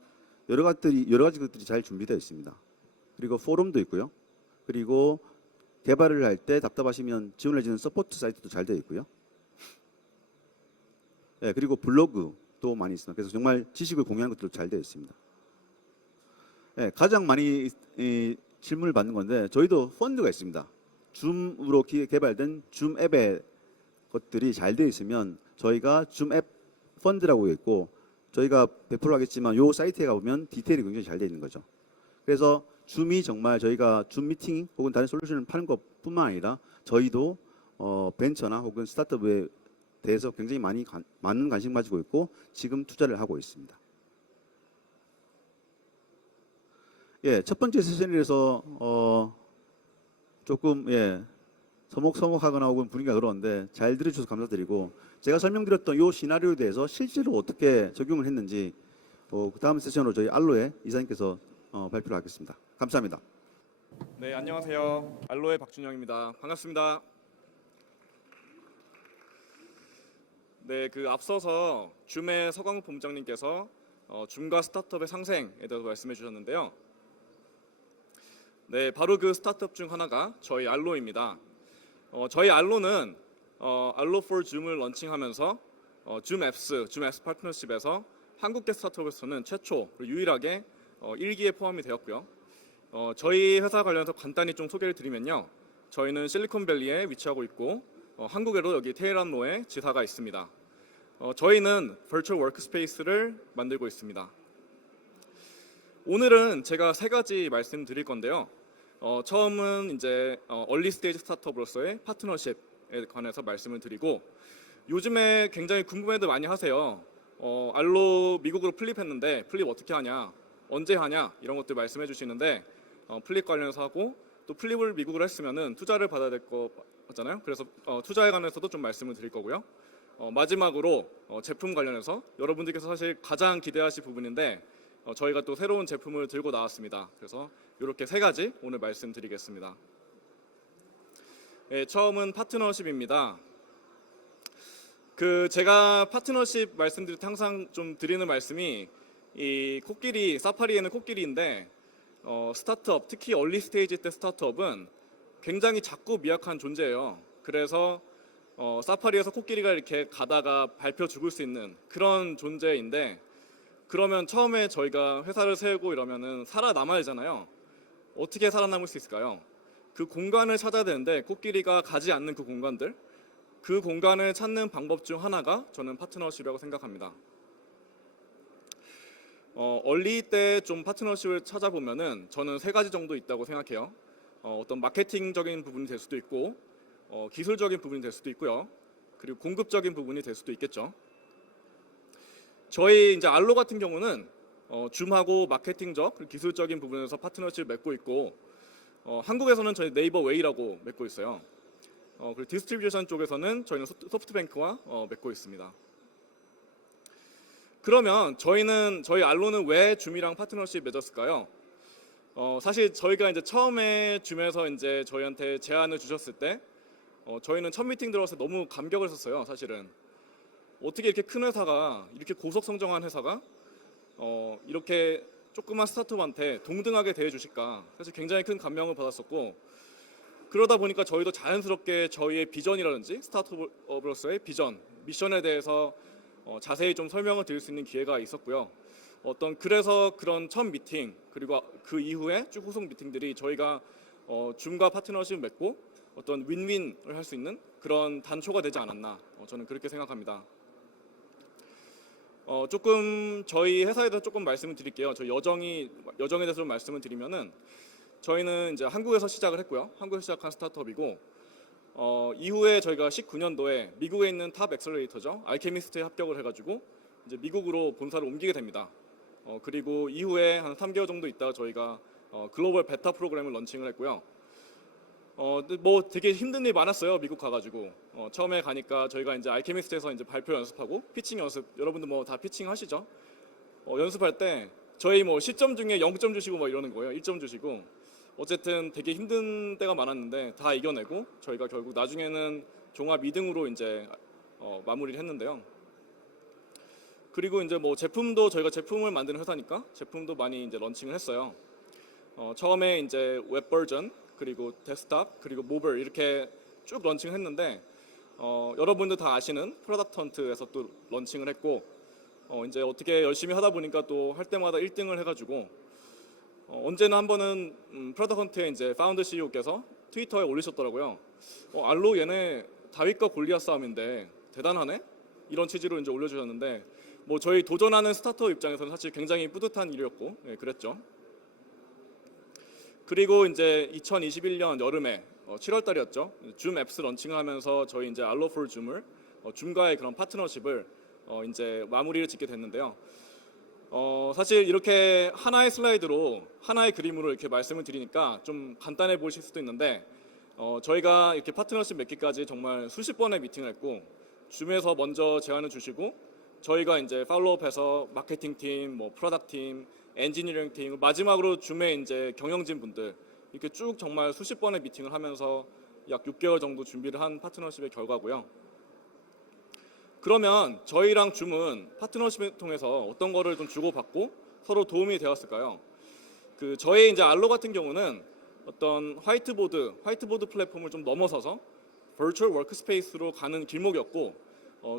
여러 가지 것들이 잘 준비되어 있습니다. 그리고 포럼도 있고요. 그리고 개발을 할 때 답답하시면 지원해주는 서포트 사이트도 잘 되어 있고요. 네, 그리고 블로그도 많이 있습니다. 그래서 정말 지식을 공유하는 것들도 잘 되어 있습니다. 네, 가장 많이 질문을 받는 건데 저희도 펀드가 있습니다. 줌으로 개발된 줌 앱의 것들이 잘 되어 있으면 저희가 줌 앱 펀드라고 있고 저희가 100% 하겠지만 요 사이트에 가보면 디테일이 굉장히 잘 되어 있는 거죠. 그래서 줌이 정말 저희가 줌 미팅 혹은 다른 솔루션을 파는 것뿐만 아니라 저희도 벤처나 혹은 스타트업에 대해서 굉장히 많은 관심 가지고 있고 지금 투자를 하고 있습니다. 예, 첫 번째 세션에서 조금 서먹서먹하거나 혹은 분위기가 그러는데 잘 들어주셔서 감사드리고 제가 설명드렸던 이 시나리오에 대해서 실제로 어떻게 적용을 했는지 그 다음 세션으로 저희 알로에 이사님께서 발표를 하겠습니다. 감사합니다. 네, 안녕하세요. 알로에 박준영입니다. 반갑습니다. 네, 앞서서 줌의 서광우 본부장님께서 줌과 스타트업의 상생에 대해서 말씀해 주셨는데요. 네, 바로 그 스타트업 중 하나가 저희 알로입니다. 저희 알로는 알로 for 줌을 런칭하면서 줌 앱스 파트너십에서 한국계 스타트업에서는 최초 유일하게 1기에 포함이 되었고요. 저희 회사 관련해서 간단히 좀 소개를 드리면요. 저희는 실리콘밸리에 위치하고 있고 한국에도 여기 테헤란로에 지사가 있습니다. 저희는 버추얼 워크스페이스를 만들고 있습니다. 오늘은 제가 세 가지 말씀드릴 건데요. 처음은 이제 얼리 스테이지 스타트업으로서의 파트너십에 관해서 말씀을 드리고 요즘에 굉장히 궁금해들 많이 하세요. 알로 미국으로 플립했는데 플립 어떻게 하냐, 언제 하냐 이런 것들 말씀해 주시는데 플립 관련해서 하고 또 플립을 미국으로 했으면은 투자를 받아야 될 거 같잖아요. 그래서 투자에 관해서도 좀 말씀을 드릴 거고요. 마지막으로 제품 관련해서 여러분들께서 사실 가장 기대하실 부분인데 저희가 또 새로운 제품을 들고 나왔습니다. 그래서 이렇게 세 가지 오늘 말씀드리겠습니다. 네, 처음은 파트너십입니다. 제가 파트너십 말씀드릴 때 항상 좀 드리는 말씀이 이 코끼리, 사파리에는 코끼리인데 스타트업, 특히 얼리 스테이지 때 스타트업은 굉장히 작고 미약한 존재예요. 그래서 사파리에서 코끼리가 이렇게 가다가 밟혀 죽을 수 있는 그런 존재인데 그러면 처음에 저희가 회사를 세우고 이러면은 살아남아야 하잖아요. 어떻게 살아남을 수 있을까요? 그 공간을 찾아야 되는데 코끼리가 가지 않는 그 공간들, 그 공간을 찾는 방법 중 하나가 저는 파트너십이라고 생각합니다. 얼리 때 좀 파트너십을 찾아보면은 저는 세 가지 정도 있다고 생각해요. 어떤 마케팅적인 부분이 될 수도 있고 기술적인 부분이 될 수도 있고요. 그리고 공급적인 부분이 될 수도 있겠죠. 저희 이제 알로 같은 경우는 줌하고 마케팅적 그리고 기술적인 부분에서 파트너십을 맺고 있고 한국에서는 저희 네이버 웨이라고 맺고 있어요. 그리고 디스트리뷰션 쪽에서는 저희는 소프트뱅크와 맺고 있습니다. 그러면 저희 알로는 왜 줌이랑 파트너십 맺었을까요? 사실 저희가 이제 처음에 줌에서 이제 저희한테 제안을 주셨을 때 저희는 첫 미팅 들어가서 너무 감격을 했었어요. 사실은 어떻게 이렇게 큰 회사가 이렇게 고속 성장한 회사가 이렇게 조그만 스타트업한테 동등하게 대해주실까? 사실 굉장히 큰 감명을 받았었고 그러다 보니까 저희도 자연스럽게 저희의 비전이라든지 스타트업으로서의 비전, 미션에 대해서 자세히 좀 설명을 드릴 수 있는 기회가 있었고요. 그래서 그런 첫 미팅 그리고 그 이후에 쭉 후속 미팅들이 저희가 줌과 파트너십을 맺고 어떤 윈윈을 할 수 있는 그런 단초가 되지 않았나 저는 그렇게 생각합니다. 조금 저희 회사에 대해서 조금 말씀을 드릴게요. 저희 여정에 대해서 좀 말씀을 드리면은 저희는 이제 한국에서 시작을 했고요. 한국에서 시작한 스타트업이고 이후에 저희가 19년도에 미국에 있는 탑 엑셀러레이터죠. 알케미스트에 합격을 해가지고 이제 미국으로 본사를 옮기게 됩니다. 그리고 이후에 한 3개월 정도 있다가 저희가 글로벌 베타 프로그램을 런칭을 했고요. 뭐 되게 힘든 일 많았어요. 미국 가가지고 처음에 가니까 저희가 이제 알케미스트에서 이제 발표 연습하고 피칭 연습 여러분들 뭐 다 피칭 하시죠? 연습할 때 저희 뭐 10점 중에 0점 주시고 뭐 이러는 거예요. 1점 주시고 어쨌든 되게 힘든 때가 많았는데 다 이겨내고 저희가 결국 나중에는 종합 2등으로 이제 마무리를 했는데요. 그리고 이제 뭐 제품도 저희가 제품을 만드는 회사니까 제품도 많이 이제 런칭을 했어요. 처음에 이제 웹 버전 그리고 데스크탑 그리고 모바일 이렇게 쭉 런칭을 했는데 여러분들 다 아시는 프로덕트 헌트에서 또 런칭을 했고 이제 어떻게 열심히 하다 보니까 또 할 때마다 1등을 해가지고 언제나 한 번은 프로덕트 헌트에 이제 파운더 CEO께서 트위터에 올리셨더라고요. 알로 얘네 다윗과 골리앗 싸움인데 대단하네 이런 취지로 이제 올려주셨는데 뭐 저희 도전하는 스타트업 입장에서는 사실 굉장히 뿌듯한 일이었고 그랬죠. 그리고 이제 2021년 여름에 7월 달이었죠. 줌 앱스 런칭하면서 저희 이제 알로 폴 줌을 줌과의 그런 파트너십을 이제 마무리를 짓게 됐는데요. 사실 이렇게 하나의 슬라이드로 하나의 그림으로 이렇게 말씀을 드리니까 좀 간단해 보실 수도 있는데 저희가 이렇게 파트너십 맺기까지 정말 수십 번의 미팅을 했고 줌에서 먼저 제안을 주시고 저희가 이제 팔로우업해서 마케팅 팀, 뭐 프로덕트 팀, 엔지니어링 팀, 마지막으로 줌에 이제 경영진 분들 이렇게 쭉 정말 수십 번의 미팅을 하면서 약 6개월 정도 준비를 한 파트너십의 결과고요. 그러면 저희랑 줌은 파트너십을 통해서 어떤 거를 좀 주고받고 서로 도움이 되었을까요? 저희 이제 알로 같은 경우는 어떤 화이트보드 플랫폼을 좀 넘어서서 버추얼 워크스페이스로 가는 길목이었고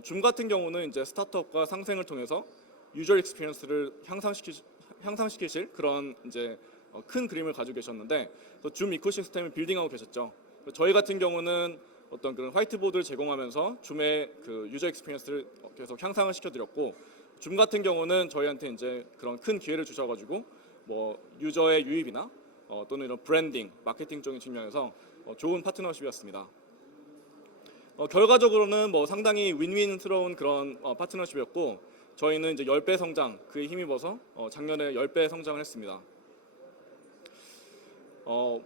줌 같은 경우는 이제 스타트업과 상생을 통해서 유저 익스피리언스를 향상시키실 그런 이제 큰 그림을 가지고 계셨는데 줌 이코시스템을 빌딩하고 계셨죠. 저희 같은 경우는 어떤 그런 화이트보드를 제공하면서 줌의 그 유저 익스피리언스를 계속 향상을 시켜드렸고 줌 같은 경우는 저희한테 이제 그런 큰 기회를 주셔가지고 뭐 유저의 유입이나 또는 이런 브랜딩, 마케팅적인 측면에서 좋은 파트너십이었습니다. 결과적으로는 뭐 상당히 윈윈스러운 그런 파트너십이었고 저희는 이제 10배 성장 그에 힘입어서 작년에 10배 성장을 했습니다.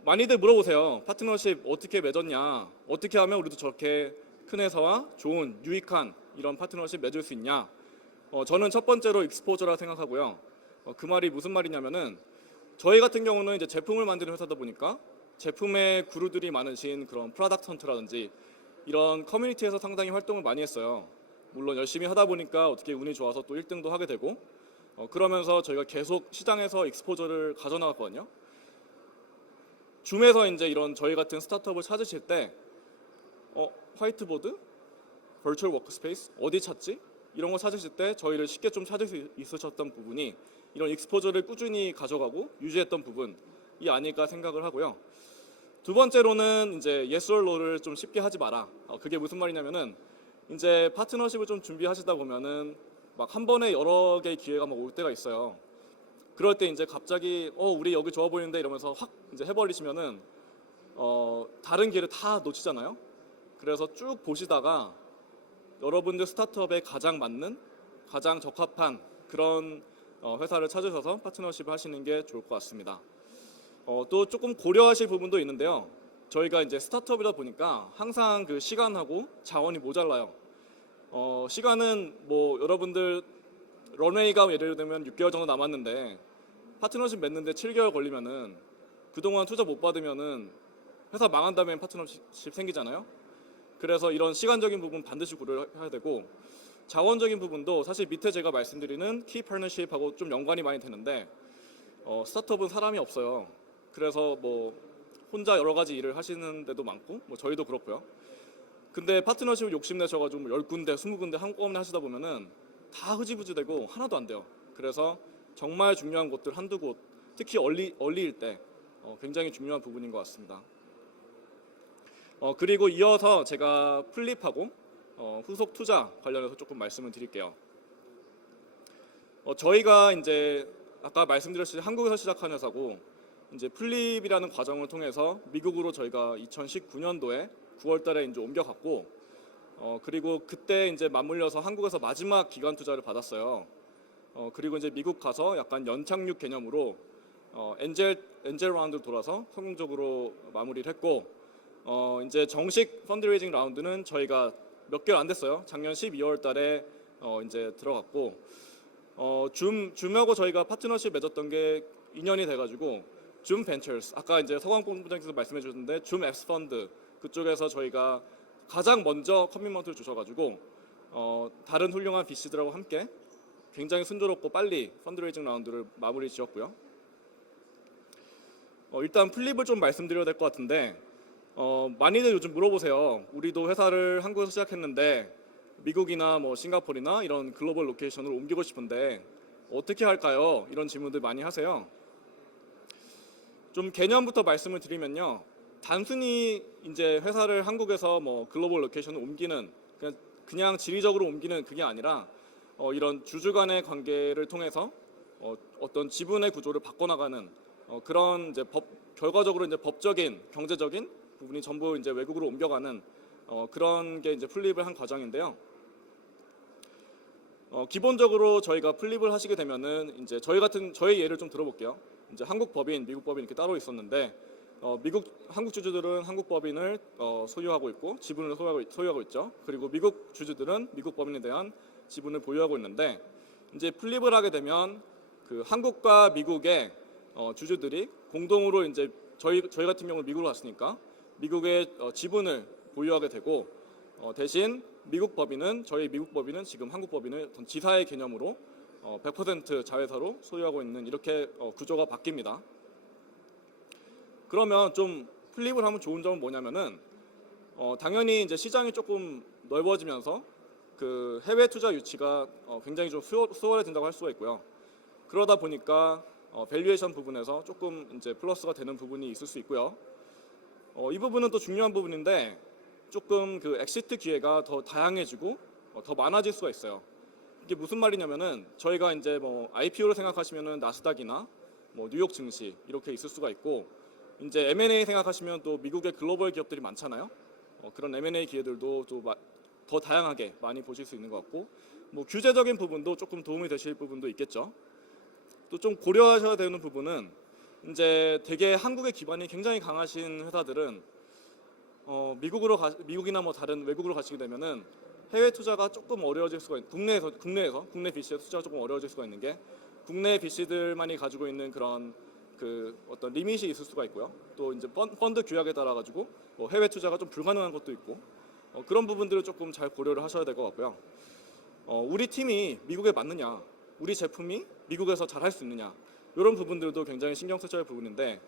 많이들 물어보세요. 파트너십 어떻게 맺었냐? 어떻게 하면 우리도 저렇게 큰 회사와 좋은 유익한 이런 파트너십 맺을 수 있냐? 저는 첫 번째로 익스포저라 생각하고요. 그 말이 무슨 말이냐면은 저희 같은 경우는 이제 제품을 만드는 회사다 보니까 제품의 구루들이 많으신 그런 프로덕트 헌트라든지 이런 커뮤니티에서 상당히 활동을 많이 했어요. 물론 열심히 하다 보니까 어떻게 운이 좋아서 또 1등도 하게 되고 그러면서 저희가 계속 시장에서 익스포저를 가져나갔거든요. 줌에서 이제 이런 저희 같은 스타트업을 찾으실 때 화이트보드, 버추얼 워크스페이스 어디 찾지? 이런 거 찾으실 때 저희를 쉽게 좀 찾을 수 있으셨던 부분이 이런 익스포저를 꾸준히 가져가고 유지했던 부분이 아닐까 생각을 하고요. 두 번째로는 이제 yes or no를 좀 쉽게 하지 마라. 그게 무슨 말이냐면은 이제 파트너십을 좀 준비하시다 보면은 막 한 번에 여러 개의 기회가 막 올 때가 있어요. 그럴 때 이제 갑자기 우리 여기 좋아 보이는데 이러면서 확 이제 해버리시면은 다른 기회를 다 놓치잖아요. 그래서 쭉 보시다가 여러분들 스타트업에 가장 맞는, 가장 적합한 그런 회사를 찾으셔서 파트너십을 하시는 게 좋을 것 같습니다. 또 조금 고려하실 부분도 있는데요. 저희가 이제 스타트업이다 보니까 항상 그 시간하고 자원이 모자라요. 시간은 뭐 여러분들 런웨이가 예를 들면 6개월 정도 남았는데 파트너십 맺는데 7개월 걸리면은 그동안 투자 못 받으면은 회사 망한 다음에 파트너십 생기잖아요. 그래서 이런 시간적인 부분 반드시 고려해야 되고, 자원적인 부분도 사실 밑에 제가 말씀드리는 키 파트너십하고 좀 연관이 많이 되는데 스타트업은 사람이 없어요. 그래서 뭐 혼자 여러 가지 일을 하시는 데도 많고 뭐 저희도 그렇고요. 근데 파트너십을 욕심내셔가지고 뭐 10군데, 20군데 한꺼번에 하시다 보면은 다 흐지부지 되고 하나도 안 돼요. 그래서 정말 중요한 곳들 한두 곳, 특히 얼리일 때 굉장히 중요한 부분인 것 같습니다. 그리고 이어서 제가 플립하고 후속 투자 관련해서 조금 말씀을 드릴게요. 저희가 이제 아까 말씀드렸듯이 한국에서 시작한 회사고, 이제 플립이라는 과정을 통해서 미국으로 저희가 2019년도에 9월달에 이제 옮겨갔고, 그리고 그때 이제 맞물려서 한국에서 마지막 기관 투자를 받았어요. 그리고 이제 미국 가서 약간 연착륙 개념으로 엔젤 라운드 돌아서 성공적으로 마무리를 했고, 이제 정식 펀드레이징 라운드는 저희가 몇 개월 안 됐어요. 작년 12월달에 이제 들어갔고, 줌하고 저희가 파트너십 맺었던 게 2년이 돼가지고 줌 벤처스, 아까 이제 서광 본부장께서 말씀해 주셨는데 줌 앱스 펀드 그쪽에서 저희가 가장 먼저 커밋먼트를 주셔가지고 다른 훌륭한 VC들하고 함께 굉장히 순조롭고 빨리 펀드레이징 라운드를 마무리 지었고요. 일단 플립을 좀 말씀드려야 될 것 같은데, 많이들 요즘 물어보세요. 우리도 회사를 한국에서 시작했는데 미국이나 뭐 싱가포르나 이런 글로벌 로케이션으로 옮기고 싶은데 어떻게 할까요? 이런 질문들 많이 하세요. 좀 개념부터 말씀을 드리면요. 단순히 이제 회사를 한국에서 뭐 글로벌 로케이션을 옮기는, 그냥 지리적으로 옮기는 그게 아니라 이런 주주 간의 관계를 통해서 어떤 지분의 구조를 바꿔나가는 그런 이제 결과적으로 이제 법적인, 경제적인 부분이 전부 이제 외국으로 옮겨가는 그런 게 이제 플립을 한 과정인데요. 기본적으로 저희가 플립을 하시게 되면은 이제 저희 예를 좀 들어볼게요. 이제 한국 법인, 미국 법인 이렇게 따로 있었는데 한국 주주들은 한국 법인을 소유하고 있고 지분을 소유하고 있죠. 그리고 미국 주주들은 미국 법인에 대한 지분을 보유하고 있는데, 이제 플립을 하게 되면 그 한국과 미국의 주주들이 공동으로 이제 저희 같은 경우는 미국으로 갔으니까 미국의 지분을 보유하게 되고, 대신 저희 미국 법인은 지금 한국 법인을 지사의 개념으로 100% 자회사로 소유하고 있는 이렇게 구조가 바뀝니다. 그러면 좀 플립을 하면 좋은 점은 뭐냐면은 당연히 이제 시장이 조금 넓어지면서 그 해외 투자 유치가 굉장히 좀 수월해진다고 할 수가 있고요. 그러다 보니까 밸류에이션 부분에서 조금 이제 플러스가 되는 부분이 있을 수 있고요. 이 부분은 또 중요한 부분인데 조금 그 엑시트 기회가 더 다양해지고 더 많아질 수가 있어요. 이게 무슨 말이냐면은 저희가 이제 뭐 IPO로 생각하시면은 나스닥이나 뭐 뉴욕 증시 이렇게 있을 수가 있고, 이제 M&A 생각하시면 또 미국의 글로벌 기업들이 많잖아요. 그런 M&A 기회들도 또 더 다양하게 많이 보실 수 있는 것 같고, 뭐 규제적인 부분도 조금 도움이 되실 부분도 있겠죠. 또 좀 고려하셔야 되는 부분은 이제 되게 한국의 기반이 굉장히 강하신 회사들은 미국이나 뭐 다른 외국으로 가시게 되면은 해외 투자가 조금 어려워질 수가 국내 VC의 투자가 조금 어려워질 수가 있는 게, 국내 VC들만이 가지고 있는 그런 그 어떤 리밋이 있을 수가 있고요. 또 이제 펀드 규약에 따라 가지고 뭐 해외 투자가 좀 불가능한 것도 있고, 그런 부분들을 조금 잘 고려를 하셔야 될 것 같고요. 우리 팀이 미국에 맞느냐, 우리 제품이 미국에서 잘 할 수 있느냐, 이런 부분들도 굉장히 신경 쓰셔야 할 부분인데,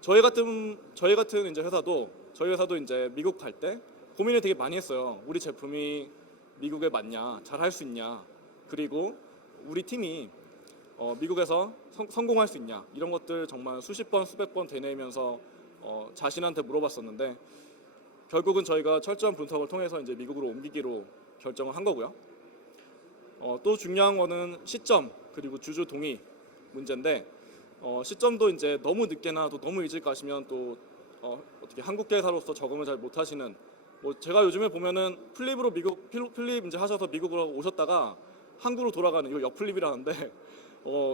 저희 같은 이제 저희 회사도 이제 미국 갈 때 고민을 되게 많이 했어요. 우리 제품이 미국에 맞냐, 잘 할 수 있냐, 그리고 우리 팀이 미국에서 성공할 수 있냐, 이런 것들 정말 수십 번, 수백 번 되뇌면서 자신한테 물어봤었는데, 결국은 저희가 철저한 분석을 통해서 이제 미국으로 옮기기로 결정을 한 거고요. 또 중요한 거는 시점 그리고 주주 동의 문제인데, 시점도 이제 너무 늦게나 또 너무 일찍 가시면 또 어떻게 한국계사로서 적응을 잘 못하시는 뭐 제가 요즘에 보면은 플립으로 플립 이제 하셔서 미국으로 오셨다가 한국으로 돌아가는 이거 역플립이라는데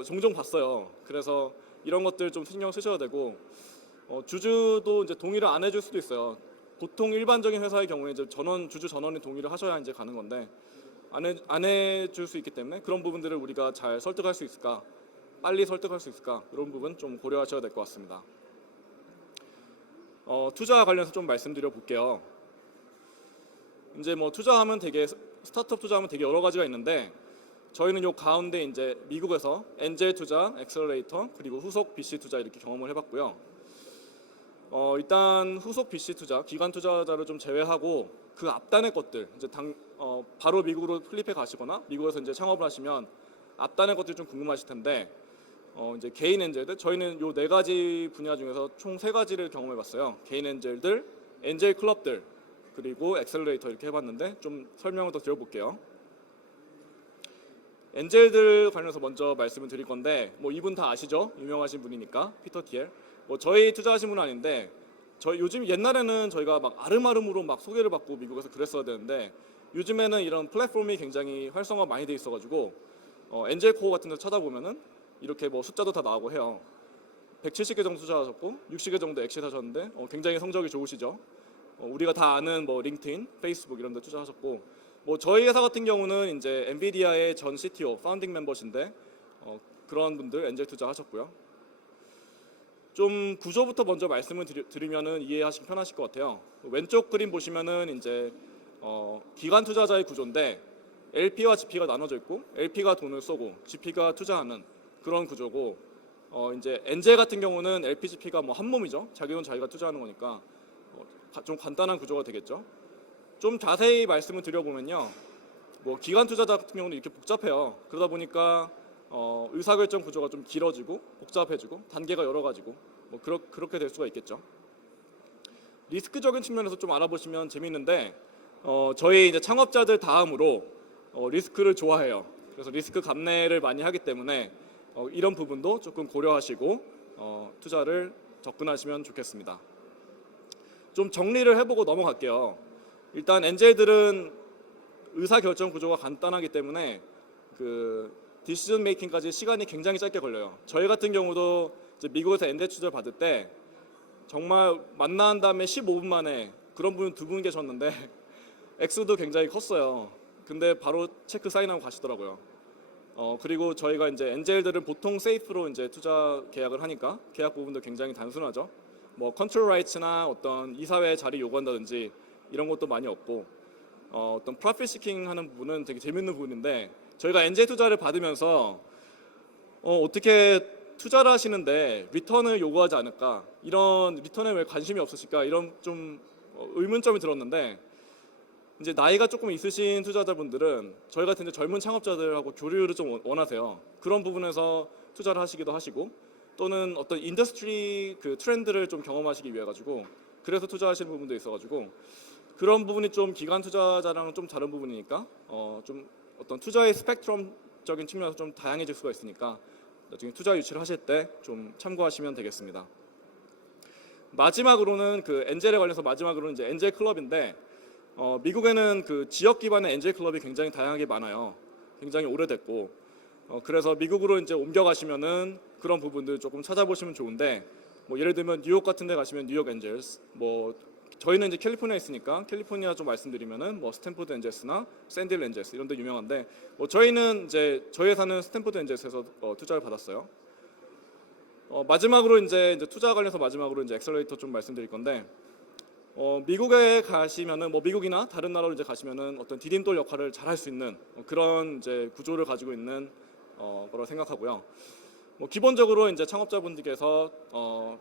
종종 봤어요. 그래서 이런 것들 좀 신경 쓰셔야 되고 주주도 이제 동의를 안 해줄 수도 있어요. 보통 일반적인 회사의 경우에 이제 주주 전원이 동의를 하셔야 이제 가는 건데 안 해줄 수 있기 때문에 그런 부분들을 우리가 잘 설득할 수 있을까, 빨리 설득할 수 있을까 이런 부분 좀 고려하셔야 될 것 같습니다. 투자 관련해서 좀 말씀드려 볼게요. 이제 뭐 투자하면 되게 스타트업 투자하면 되게 여러 가지가 있는데 저희는 요 가운데 이제 미국에서 엔젤 투자, 엑셀러레이터 그리고 후속 VC 투자 이렇게 경험을 해봤고요. 일단 후속 VC 투자, 기관 투자자를 좀 제외하고 그 앞단의 것들 이제 바로 미국으로 플립해 가시거나 미국에서 이제 창업을 하시면 앞단의 것들이 좀 궁금하실 텐데 이제 개인 엔젤들 저희는 요 네 가지 분야 중에서 총 세 가지를 경험해봤어요. 개인 엔젤들, 엔젤 클럽들 그리고 엑셀러레이터 이렇게 해봤는데 좀 설명을 더 드려볼게요. 엔젤들 관련해서 먼저 말씀을 드릴 건데 뭐 이분 다 아시죠? 유명하신 분이니까 피터 티엘. 뭐 저희 투자하신 분은 아닌데 저희 요즘 옛날에는 저희가 막 아름아름으로 막 소개를 받고 미국에서 그랬어야 되는데 요즘에는 이런 플랫폼이 굉장히 활성화 많이 돼 있어가지고 엔젤 코어 같은 데 찾아보면은 이렇게 뭐 숫자도 다 나오고 해요. 170개 정도 투자하셨고 60개 정도 엑시트 하셨는데 굉장히 성적이 좋으시죠. 우리가 다 아는 뭐 링크드인, 페이스북 이런 데 투자하셨고 뭐 저희 회사 같은 경우는 이제 엔비디아의 전 CTO, 파운딩 멤버신데 그런 분들 엔젤 투자하셨고요. 좀 구조부터 먼저 말씀을 드리면은 이해하시기 편하실 것 같아요. 왼쪽 그림 보시면은 이제 기관 투자자의 구조인데 LP와 GP가 나눠져 있고 LP가 돈을 쏘고 GP가 투자하는 그런 구조고 이제 엔젤 같은 경우는 LP, GP가 뭐 한 몸이죠. 자기 돈 자기가 투자하는 거니까 좀 간단한 구조가 되겠죠. 좀 자세히 말씀을 드려보면요. 뭐 기관 투자자 같은 경우는 이렇게 복잡해요. 그러다 보니까 의사결정 구조가 좀 길어지고 복잡해지고 단계가 여러 가지고 뭐 그렇게 될 수가 있겠죠. 리스크적인 측면에서 좀 알아보시면 재미있는데 저희 이제 창업자들 다음으로 리스크를 좋아해요. 그래서 리스크 감내를 많이 하기 때문에 이런 부분도 조금 고려하시고 투자를 접근하시면 좋겠습니다. 좀 정리를 해보고 넘어갈게요. 일단 엔젤들은 의사결정 구조가 간단하기 때문에 그 디시전 메이킹까지 시간이 굉장히 짧게 걸려요. 저희 같은 경우도 이제 미국에서 엔젤 투자를 받을 때 정말 만난 다음에 15분 만에 그런 분 두 분 계셨는데 액수도 굉장히 컸어요. 근데 바로 체크 사인하고 가시더라고요. 그리고 저희가 이제 엔젤들은 보통 세이프로 이제 투자 계약을 하니까 계약 부분도 굉장히 단순하죠. 뭐 컨트롤 라이츠나 어떤 이사회 자리 요구한다든지 이런 것도 많이 없고 어떤 프로핏 시킹 하는 부분은 되게 재밌는 부분인데 저희가 엔젤 투자를 받으면서 어떻게 투자를 하시는데 리턴을 요구하지 않을까 이런 리턴에 왜 관심이 없으실까 이런 좀 의문점이 들었는데 이제 나이가 조금 있으신 투자자분들은 저희 같은 이제 젊은 창업자들하고 교류를 좀 원하세요. 그런 부분에서 투자를 하시기도 하시고 또는 어떤 인더스트리 그 트렌드를 좀 경험하시기 위해 가지고 그래서 투자하시는 부분도 있어가지고 그런 부분이 좀 기관 투자자랑은 좀 다른 부분이니까 좀 어떤 투자의 스펙트럼적인 측면에서 좀 다양해질 수가 있으니까 나중에 투자 유치를 하실 때 좀 참고하시면 되겠습니다. 마지막으로는 그 엔젤에 관해서 마지막으로는 이제 엔젤 클럽인데 미국에는 그 지역 기반의 엔젤 클럽이 굉장히 다양하게 많아요. 굉장히 오래됐고 그래서 미국으로 이제 옮겨가시면은 그런 부분들 조금 찾아보시면 좋은데 뭐 예를 들면 뉴욕 같은 데 가시면 뉴욕 엔젤스 뭐 저희는 이제 캘리포니아에 있으니까 캘리포니아 좀 말씀드리면은 뭐 스탠포드 엔젤스나 샌딜 엔젤스 이런 데 유명한데 뭐 저희는 이제 저희 회사는 스탠포드 엔젤스에서 투자를 받았어요. 마지막으로 이제 투자 관련해서 마지막으로 이제 엑셀러레이터 좀 말씀드릴 건데 미국에 가시면은 뭐 미국이나 다른 나라로 이제 가시면은 어떤 디딤돌 역할을 잘 할 수 있는 그런 이제 구조를 가지고 있는 거라고 생각하고요. 뭐 기본적으로 이제 창업자분들께서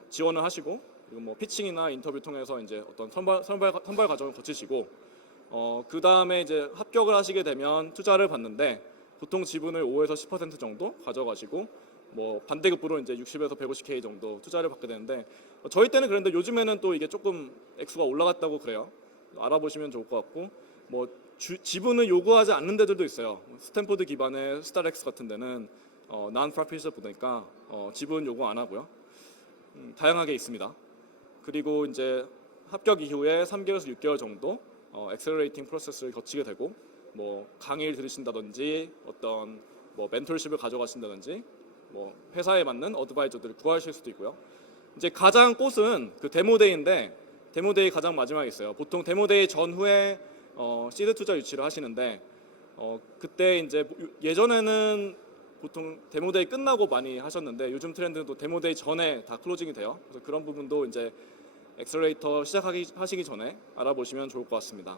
지원을 하시고 그리고 뭐 피칭이나 인터뷰 통해서 이제 어떤 선발 과정을 거치시고 그 다음에 이제 합격을 하시게 되면 투자를 받는데 보통 지분을 5에서 10% 정도 가져가시고 뭐 반대급부로 이제 60에서 150K 정도 투자를 받게 되는데 저희 때는 그랬는데 요즘에는 또 이게 조금 액수가 올라갔다고 그래요. 알아보시면 좋을 것 같고 뭐 지분을 요구하지 않는 데들도 있어요. 스탠포드 기반의 스타렉스 같은 데는 non-profit을 보니까 지분 요구 안 하고요. 다양하게 있습니다. 그리고 이제 합격 이후에 3개월에서 6개월 정도 엑셀러레이팅 프로세스를 거치게 되고 뭐 강의를 들으신다든지 어떤 뭐 멘토십을 가져가신다든지 뭐 회사에 맞는 어드바이저들을 구하실 수도 있고요. 이제 가장 꽃은 그 데모데이인데 데모데이 가장 마지막에 있어요. 보통 데모데이 전후에 시드 투자 유치를 하시는데 그때 이제 예전에는 보통 데모데이 끝나고 많이 하셨는데 요즘 트렌드는 또 데모데이 전에 다 클로징이 돼요. 그래서 그런 부분도 이제 엑셀레이터 시작하시기 전에 알아보시면 좋을 것 같습니다.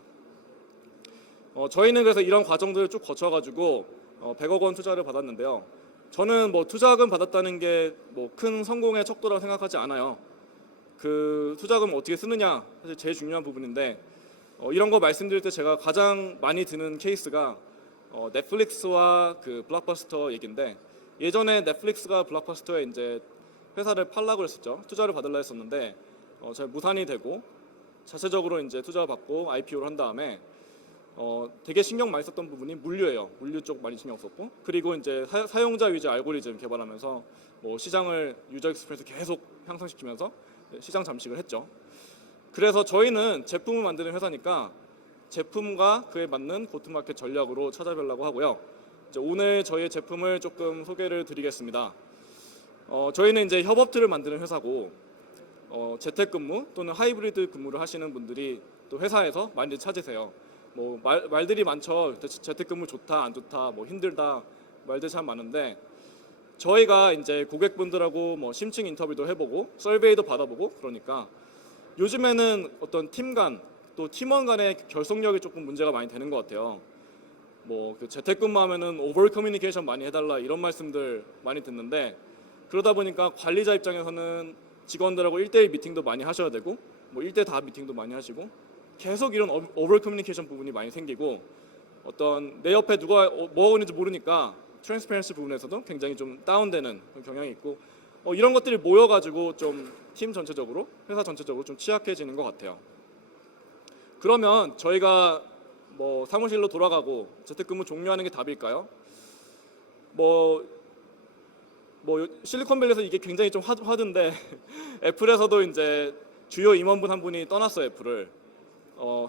저희는 그래서 이런 과정들을 쭉 거쳐가지고 100억 원 투자를 받았는데요. 저는 뭐 투자금 받았다는 게 뭐 큰 성공의 척도라고 생각하지 않아요. 그 투자금 어떻게 쓰느냐 사실 제일 중요한 부분인데 이런 거 말씀드릴 때 제가 가장 많이 드는 케이스가 넷플릭스와 그 블록버스터 얘기인데 예전에 넷플릭스가 블록버스터에 이제 회사를 팔라고 했었죠. 투자를 받으려 했었는데 잘 무산이 되고 자체적으로 이제 투자 받고 IPO를 한 다음에 되게 신경 많이 썼던 부분이 물류예요. 물류 쪽 많이 신경 썼고 그리고 이제 사용자 위주 알고리즘 개발하면서 뭐 시장을 유저 익스피리언스 계속 향상시키면서 시장 잠식을 했죠. 그래서 저희는 제품을 만드는 회사니까 제품과 그에 맞는 고트마켓 전략으로 찾아뵈려고 하고요. 이제 오늘 저희의 제품을 조금 소개를 드리겠습니다. 저희는 이제 협업틀을 만드는 회사고 재택근무 또는 하이브리드 근무를 하시는 분들이 또 회사에서 많이 찾으세요. 뭐 말들이 많죠. 재택근무 좋다, 안 좋다, 뭐 힘들다 말들 참 많은데 저희가 이제 고객분들하고 뭐 심층 인터뷰도 해보고 서베이도 받아보고 그러니까 요즘에는 어떤 팀 간 또 팀원 간의 결속력이 조금 문제가 많이 되는 것 같아요. 뭐 그 재택근무하면은 오버 커뮤니케이션 많이 해달라 이런 말씀들 많이 듣는데 그러다 보니까 관리자 입장에서는 직원들하고 1대1 미팅도 많이 하셔야 되고 뭐 1대 다 미팅도 많이 하시고 계속 이런 오버 커뮤니케이션 부분이 많이 생기고 어떤 내 옆에 누가 뭐 하고 있는지 모르니까 트랜스퍼런시 부분에서도 굉장히 좀 다운되는 그런 경향이 있고 이런 것들이 모여가지고 좀 팀 전체적으로 회사 전체적으로 좀 취약해지는 것 같아요. 그러면 저희가 뭐 사무실로 돌아가고 재택근무 종료하는 게 답일까요? 뭐 실리콘밸리에서 이게 굉장히 좀 화두인데 애플에서도 이제 주요 임원분 한 분이 떠났어요. 애플을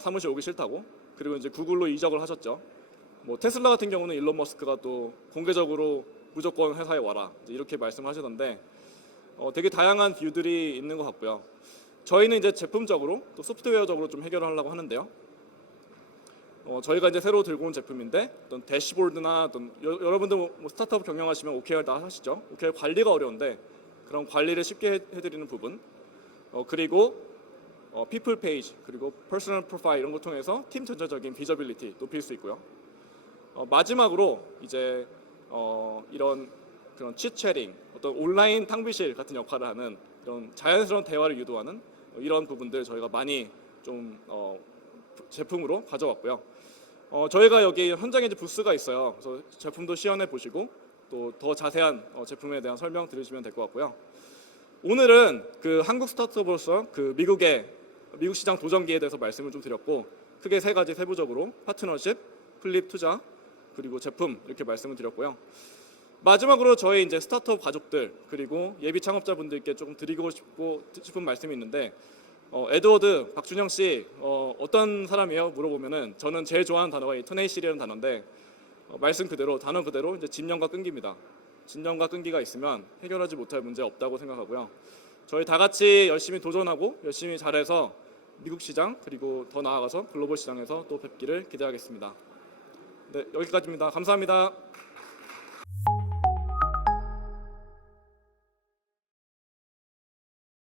사무실 오기 싫다고. 그리고 이제 구글로 이적을 하셨죠. 뭐 테슬라 같은 경우는 일론 머스크가 또 공개적으로 무조건 회사에 와라 이렇게 말씀하시던데 되게 다양한 뷰들이 있는 것 같고요. 저희는 이제 제품적으로 또 소프트웨어적으로 좀 해결을 하려고 하는데요. 저희가 이제 새로 들고 온 제품인데 어떤 대시보드나 어떤 여러분들 뭐 스타트업 경영하시면 OKR 다 하시죠. OKR 관리가 어려운데 그런 관리를 쉽게 해드리는 부분 그리고 피플 페이지 그리고 퍼스널 프로파일 이런 거 통해서 팀 전체적인 비저빌리티 높일 수 있고요. 마지막으로 이제 이런 그런 치채링 어떤 온라인 탕비실 같은 역할을 하는 이런 자연스러운 대화를 유도하는 이런 부분들 저희가 많이 좀 제품으로 가져왔고요. 저희가 여기 현장에 이제 부스가 있어요. 그래서 제품도 시연해 보시고 또 더 자세한 제품에 대한 설명 들으시면 될 것 같고요. 오늘은 그 한국 스타트업으로서 그 미국 시장 도전기에 대해서 말씀을 좀 드렸고 크게 세 가지 세부적으로 파트너십, 플립 투자 그리고 제품 이렇게 말씀을 드렸고요. 마지막으로 저희 이제 스타트업 가족들 그리고 예비 창업자분들께 조금 드리고 싶은 말씀이 있는데 에드워드 박준영 씨 어떤 사람이에요? 물어보면은 저는 제일 좋아하는 단어가 이 테네이시라는 단어인데 말씀 그대로 단어 그대로 이제 진념과 끈기입니다. 진념과 끈기가 있으면 해결하지 못할 문제 없다고 생각하고요. 저희 다 같이 열심히 도전하고 열심히 잘해서 미국 시장 그리고 더 나아가서 글로벌 시장에서 또 뵙기를 기대하겠습니다. 네, 여기까지입니다. 감사합니다.